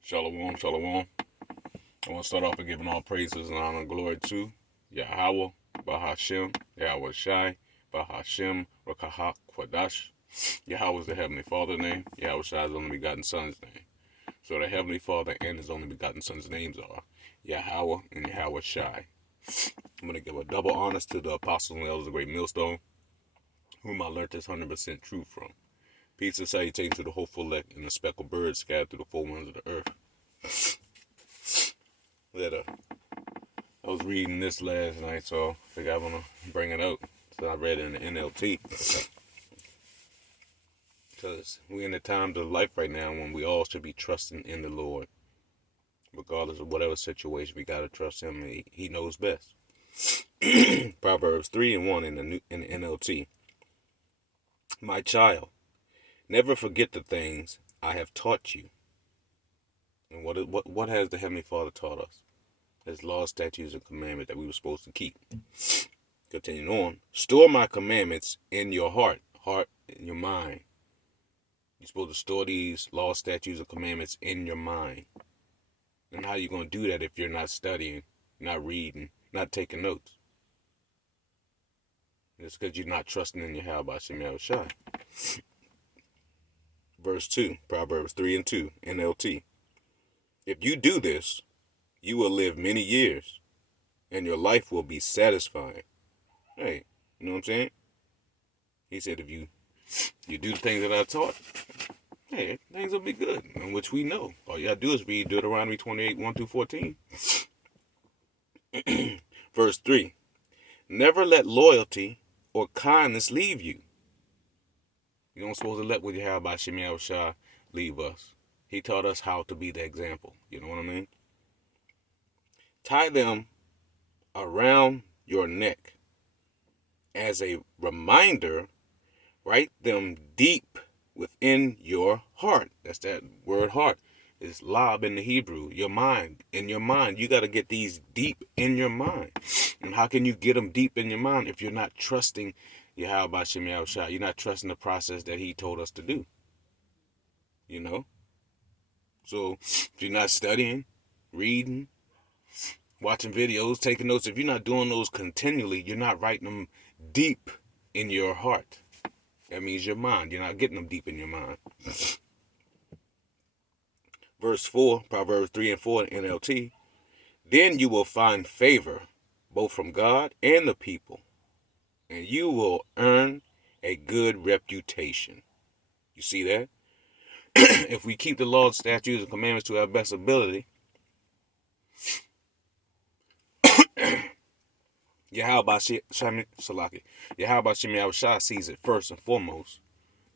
Shalom, shalom. I want to start off by giving all praises and honor and glory to Yahweh, Bahashem, Yahweh Shai, Bahashem, Rakahak, Kwadash. Yahweh is the Heavenly Father name. Yahweh Shai is the only begotten Son's name. So the Heavenly Father and His only begotten Son's names are Yahweh and Yahweh Shai. I'm going to give a double honors to the apostles and elders of Great Millstone, whom I learned this 100% truth from. Peace and salutations to the hopeful elect and the speckled birds scattered through the four winds of the earth. I was reading this last night, so I figured I want to bring it up. So I read it in the NLT. Because we're in a time of life right now when we all should be trusting in the Lord. Regardless of whatever situation, we got to trust Him. He knows best. Proverbs 3:1 in the NLT. My child, never forget the things I have taught you. And what has the Heavenly Father taught us? His laws, statutes, and commandments that we were supposed to keep. Continuing on. Store my commandments in your heart in your mind. You're supposed to store these laws, statutes, and commandments in your mind. And how are you going to do that if you're not studying, not reading, not taking notes? It's because you're not trusting in Yahweh Shem Shai. Verse 2, Proverbs 3:2, NLT. If you do this, you will live many years, and your life will be satisfying. Hey, you know what I'm saying? He said if you do the things that I taught, hey, things will be good, and which we know. All you got to do is read Deuteronomy 28:1-14. Verse 3, never let loyalty or kindness leave you. You don't supposed to let what you have by Shem Shai leave us. He taught us how to be the example. You know what I mean? Tie them around your neck. As a reminder, write them deep within your heart. That's that word heart. It's lab in the Hebrew. Your mind. In your mind. You got to get these deep in your mind. And how can you get them deep in your mind if you're not trusting Yahweh Shem Shai? You're not trusting the process that He told us to do. You know? So if you're not studying, reading, watching videos, taking notes, if you're not doing those continually, you're not writing them deep in your heart. That means your mind. You're not getting them deep in your mind. Verse 4, Proverbs 3:4 in NLT. Then you will find favor both from God and the people, and you will earn a good reputation. You see that? If we keep the laws, statutes, and commandments to our best ability, Yahweh Shem Shai sees it first and foremost,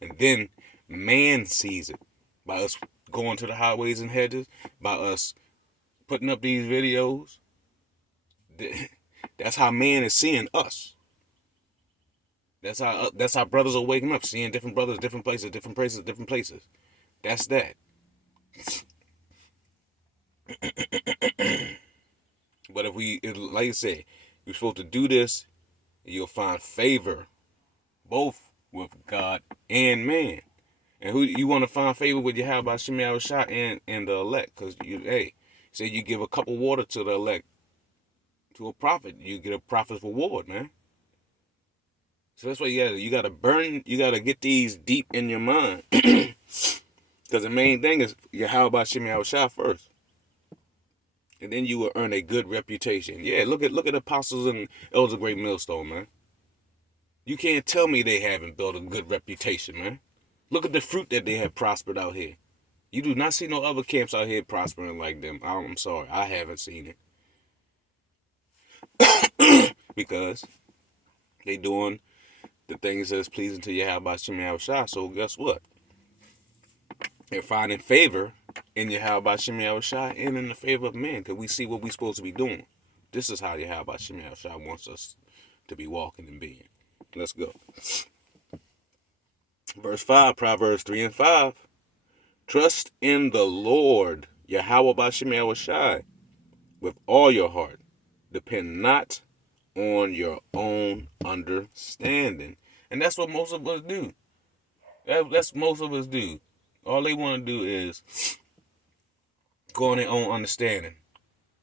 and then man sees it by us going to the highways and hedges, by us putting up these videos. That's how man is seeing us. That's how brothers are waking up, seeing different brothers, different places, different places, different places. That's that. But like I said, you're supposed to do this, you'll find favor both with God and man. And who you want to find favor with Yahweh Shem Shai and the elect, because say you give a cup of water to the elect, to a prophet, you get a prophet's reward, man. So that's why you gotta get these deep in your mind. Because the main thing is Yahweh Shem Shai first. And then you will earn a good reputation. Yeah, look at apostles and elders of Great Millstone, man. You can't tell me they haven't built a good reputation, man. Look at the fruit that they have prospered out here. You do not see no other camps out here prospering like them. I'm sorry, I haven't seen it. Because they doing the things that's pleasing to Yahweh Shem Shai. So guess what? They're finding favor in Yahweh Shem Shai and in the favor of man, because we see what we're supposed to be doing. This is how Yahweh Shem Shai wants us to be walking and being. Let's go. Verse 5, Proverbs 3:5. Trust in the Lord, Yahweh Shem Shai, with all your heart. Depend not on your own understanding. And that's what most of us do. That's most of us do. All they want to do is go on their own understanding.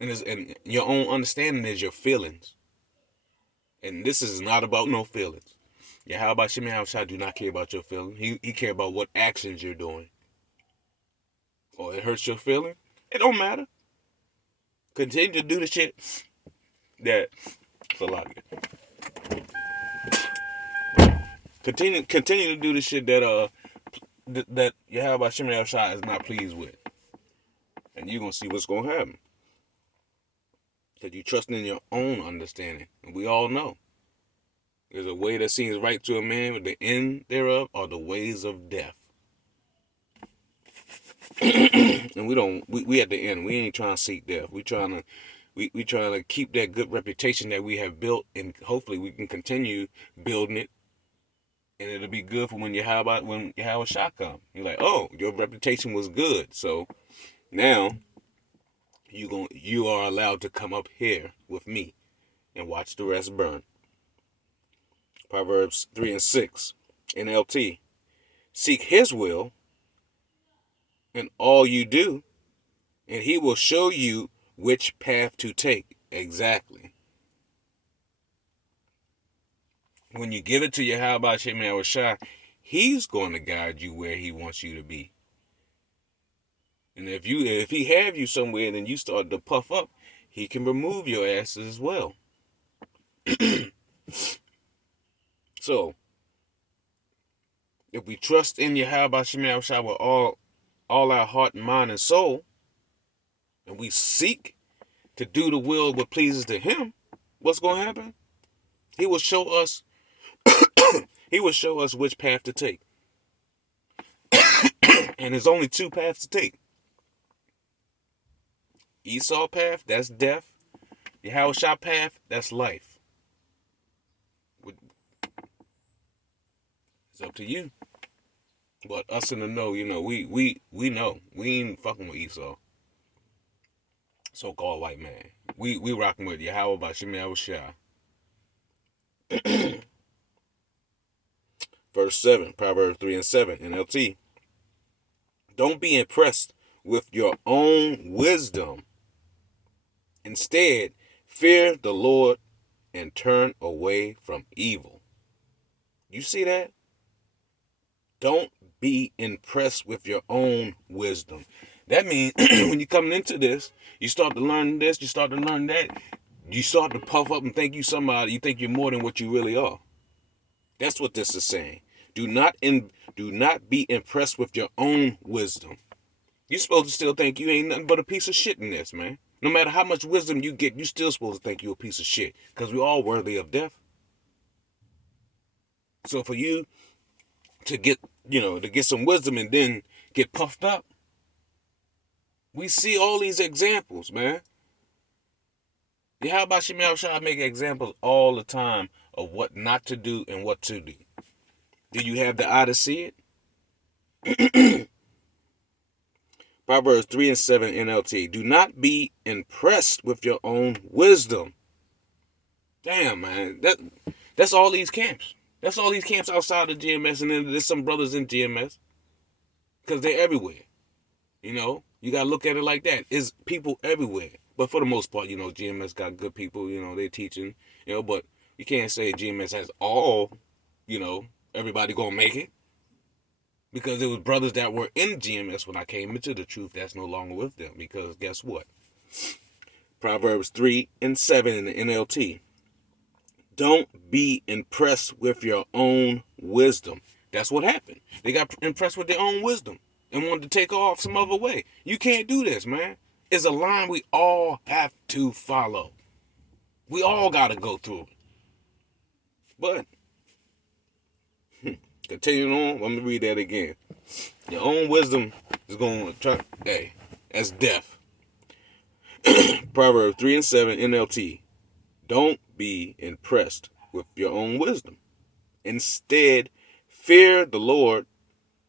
And your own understanding is your feelings. And this is not about no feelings. Yeah, how about Shimei Shah do not care about your feelings? He care about what actions you're doing. Or it hurts your feeling? It don't matter. Continue to do the shit that Salakia. Continue to do the shit that Yahweh Shimei Shah is not pleased with. And you're gonna see what's gonna happen. Because you trust in your own understanding. And we all know. There's a way that seems right to a man, but the end thereof are the ways of death. And we at the end, we ain't trying to seek death. We trying to keep that good reputation that we have built, and hopefully we can continue building it. And it'll be good for when Yahweh Shah come. You're like, oh, your reputation was good. So now you are allowed to come up here with me and watch the rest burn. Proverbs 3 and 6, NLT. Seek his will in all you do, and he will show you which path to take. Exactly. When you give it to Yahweh Shemai Shah, he's going to guide you where he wants you to be. And if he have you somewhere and then you start to puff up, he can remove your asses as well. So, if we trust in Yahweh Shemai Shah with all our heart, mind, and soul, and we seek to do the will what pleases to him, what's going to happen? He will show us which path to take. And there's only two paths to take. Esau path, that's death. Yahweh Shah path, that's life. It's up to you. But us in the know, we know. We ain't fucking with Esau. So-called white man. We rocking with Yahweh by Shemai Shah. Verse 7, Proverbs 3 and 7, NLT. Don't be impressed with your own wisdom. Instead, fear the Lord and turn away from evil. You see that? Don't be impressed with your own wisdom. That means when you're coming into this, you start to learn this, you start to learn that, you start to puff up and think you somebody, you think you're more than what you really are. That's what this is saying. Do not be impressed with your own wisdom. You're supposed to still think you ain't nothing but a piece of shit in this, man. No matter how much wisdom you get, you still supposed to think you a piece of shit. Because we're all worthy of death. So for you to get some wisdom and then get puffed up, we see all these examples, man. How about Shemai Shah make examples all the time of what not to do and what to do? Do you have the eye to see it? Proverbs 3 and 7 NLT. Do not be impressed with your own wisdom. Damn, man. That's all these camps. That's all these camps outside of GMS, and then there's some brothers in GMS. Because they're everywhere. You got to look at it like that. It's people everywhere. But for the most part, GMS got good people, they're teaching, but you can't say GMS has all, everybody going to make it. Because there was brothers that were in GMS when I came into the truth that's no longer with them. Because guess what? Proverbs 3 and 7 in the NLT. Don't be impressed with your own wisdom. That's what happened. They got impressed with their own wisdom and wanted to take off some other way. You can't do this, man. It's a line we all have to follow. We all got to go through it. But, continuing on, let me read that again. Your own wisdom is going to try. Hey, that's death. Proverbs 3 and 7 NLT. Don't be impressed with your own wisdom. Instead, fear the Lord,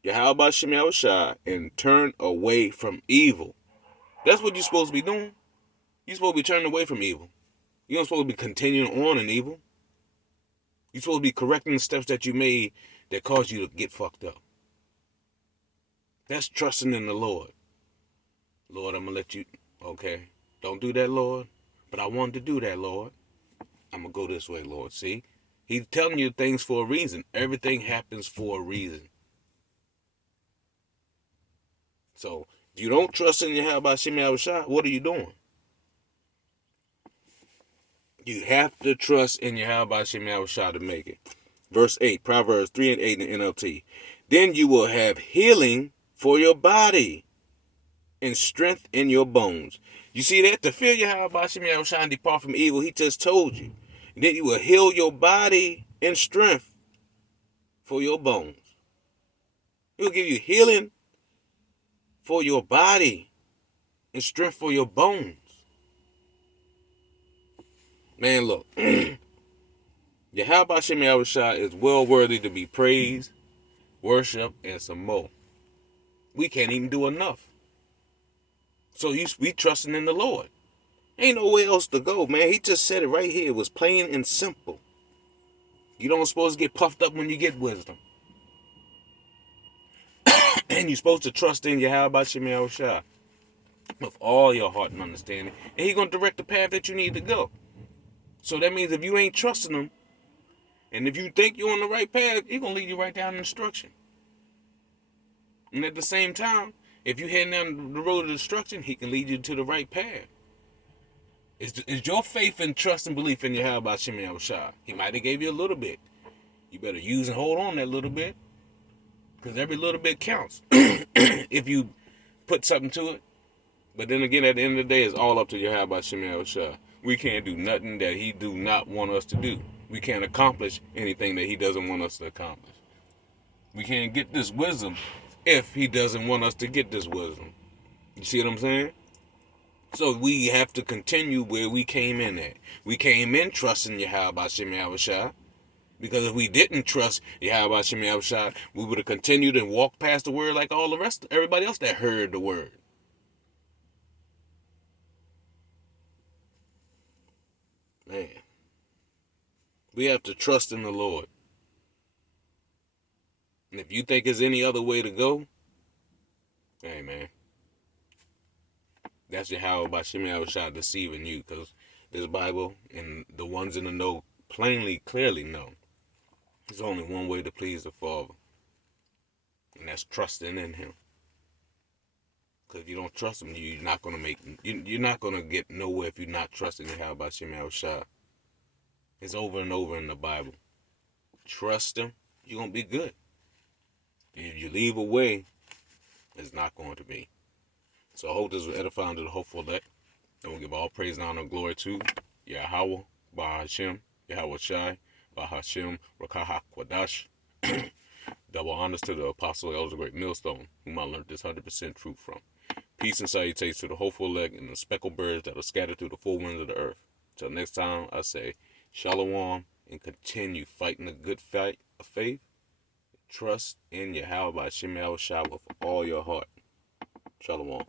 Yahweh Shemai Shah, and turn away from evil. That's what you're supposed to be doing. You're supposed to be turning away from evil. You're not supposed to be continuing on in evil. You're supposed to be correcting the steps that you made that caused you to get fucked up. That's trusting in the Lord. Lord, I'm going to let you, okay, don't do that, Lord. But I wanted to do that, Lord. I'm going to go this way, Lord. See? He's telling you things for a reason. Everything happens for a reason. So, if you don't trust in Yahweh Shem Yahushua, what are you doing? You have to trust in Yahweh Shem Yahushua to make it. Verse 8, Proverbs 3 and 8 in the NLT. Then you will have healing for your body and strength in your bones. You see that? To fear Yahweh Shem Yahushua and depart from evil, he just told you. And then you will heal your body and strength for your bones. He will give you healing for your body and strength for your bones. Man, look. Yahweh Shem Yahushua is well worthy to be praised, worshiped, and some more. We can't even do enough. So we trusting in the Lord. Ain't nowhere else to go, man. He just said it right here. It was plain and simple. You don't supposed to get puffed up when you get wisdom. And you're supposed to trust in Yahweh Shem Yahushua with all your heart and understanding. And he's going to direct the path that you need to go. So that means if you ain't trusting him, and if you think you're on the right path, he's going to lead you right down the instruction. And at the same time, if you're heading down the road of destruction, he can lead you to the right path. Is your faith and trust and belief in Yahweh Shem Yahushua? He might have gave you a little bit. You better use and hold on that little bit. Because every little bit counts. If you put something to it. But then again, at the end of the day, it's all up to Yahweh Shem Yahushua. We can't do nothing that he do not want us to do. We can't accomplish anything that he doesn't want us to accomplish. We can't get this wisdom if he doesn't want us to get this wisdom. You see what I'm saying? So we have to continue where we came in at. We came in trusting Yahweh Shem Yahushua. Because if we didn't trust Yahweh Shem Yahushua, we would have continued and walked past the word like all the rest, everybody else that heard the word. Man, we have to trust in the Lord. And if you think there's any other way to go, hey man, that's Yahweh Shem Yahushua deceiving you. Because this Bible and the ones in the know plainly, clearly know there's only one way to please the Father. And that's trusting in him. Because if you don't trust him, you're not gonna get nowhere if you're not trusting in Yahweh Shem Yahushua. It's over and over in the Bible. Trust him, you're gonna be good. If you leave away, it's not going to be. So I hope this was edifying to the hopeful elect. And we'll give all praise and honor and glory to Yahweh, Bahashem, Yahweh Shai, Bahashem, Rakaha Kwadash. Double honors to the Apostle Elder Great Millstone, whom I learned this 100% truth from. Peace and salutations to the hopeful elect and the speckled birds that are scattered through the four winds of the earth. Till next time, I say shalom and continue fighting the good fight of faith. Trust in Yahweh Shem Yahushua with all your heart. Shalom.